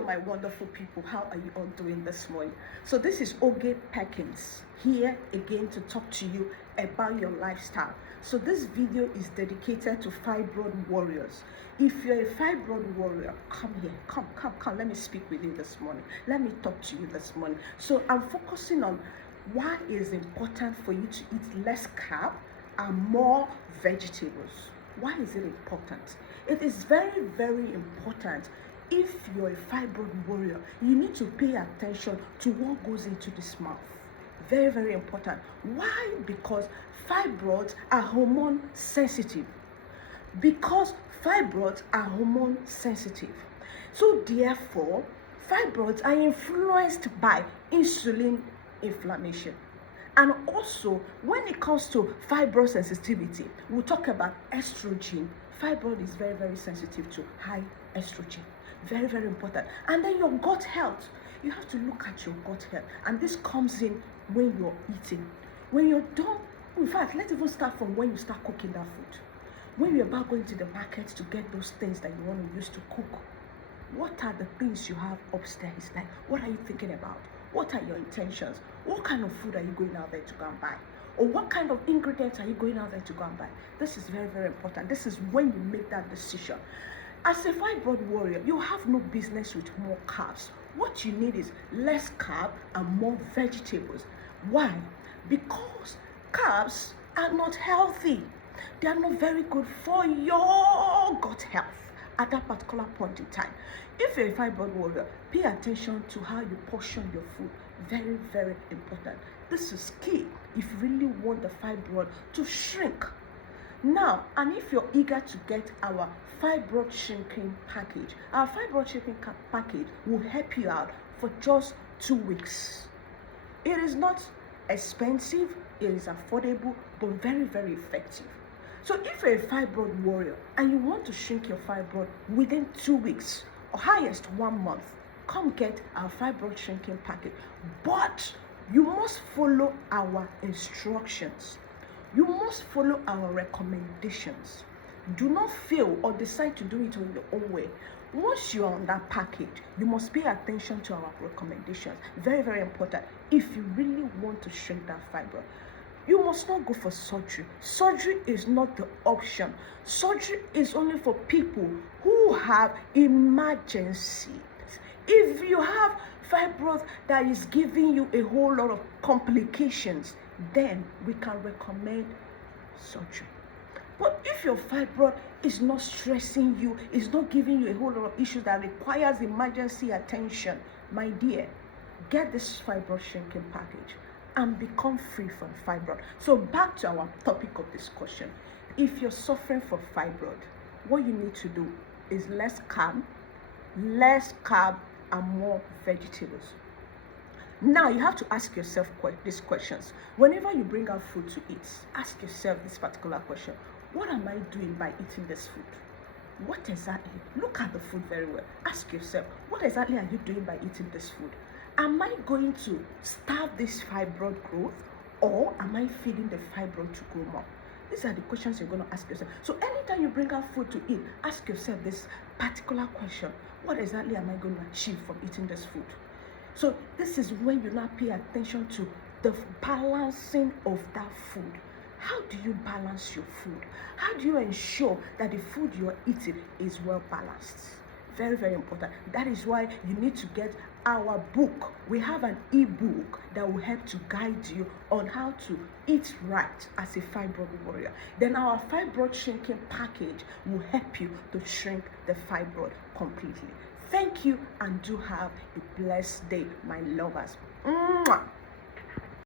Hello, my wonderful people. How are you all doing this morning? So this is Oge Perkins here again to talk to you about your lifestyle. So this video is dedicated to fibroid warriors. If you're a fibroid warrior, come here, come. Let me speak with you this morning. Let me talk to you this morning. So I'm focusing on why it is important for you to eat less carb and more vegetables. Why is it important? It is very, very important. If you're a fibroid warrior, you need to pay attention to what goes into this mouth. Very, very important. Why? Because fibroids are hormone sensitive. Because fibroids are hormone sensitive. So therefore, fibroids are influenced by insulin inflammation. And also, when it comes to fibroid sensitivity, we'll talk about estrogen. Fibroid is very, very sensitive to high estrogen. Very, very important. And then your gut health. You have to look at your gut health. And this comes in when you're eating. When you're done, in fact, let's even start from when you start cooking that food. When you're about going to the market to get those things that you want to use to cook, what are the things you have upstairs? Like, what are you thinking about? What are your intentions? What kind of food are you going out there to go and buy? Or what kind of ingredients are you going out there to go and buy? This is very, very important. This is when you make that decision. As a fibroid warrior, you have no business with more carbs. What you need is less carb and more vegetables. Why? Because carbs are not healthy. They are not very good for your gut health at that particular point in time. If you're a fibroid warrior, pay attention to how you portion your food. Very, very important. This is key if you really want the fibroid to shrink. Now, and if you're eager to get our fibroid shrinking package, our fibroid shrinking package will help you out for just 2 weeks. It is not expensive, it is affordable, but very, very effective. So if you're a fibroid warrior and you want to shrink your fibroid within 2 weeks or highest 1 month, come get our fibroid shrinking package. But you must follow our instructions. You must follow our recommendations. Do not fail or decide to do it on your own way. Once you're on that package, you must pay attention to our recommendations. Very, very important. If you really want to shrink that fibroid, you must not go for surgery. Surgery is not the option. Surgery is only for people who have emergencies. If you have fibroid that is giving you a whole lot of complications, then we can recommend surgery. But if your fibroid is not stressing you, is not giving you a whole lot of issues that requires emergency attention, my dear, get this fibroid shrinking package and become free from fibroid. So back to our topic of discussion. If you're suffering from fibroid, what you need to do is less carb and more vegetables. Now you have to ask yourself these questions. Whenever you bring out food to eat, ask yourself this particular question. What am I doing by eating this food? What exactly? Look at the food very well. Ask yourself, what exactly are you doing by eating this food? Am I going to starve this fibroid growth, or am I feeding the fibroid to grow more? These are the questions you're going to ask yourself. So anytime you bring out food to eat, ask yourself this particular question. What exactly am I going to achieve from eating this food? So this is when you now pay attention to the balancing of that food. How do you balance your food? How do you ensure that the food you're eating is well balanced? Very, very important. That is why you need to get our book. We have an ebook that will help to guide you on how to eat right as a fibroid warrior. Then our fibroid shrinking package will help you to shrink the fibroid completely. Thank you and do have a blessed day, my lovers. Mwah!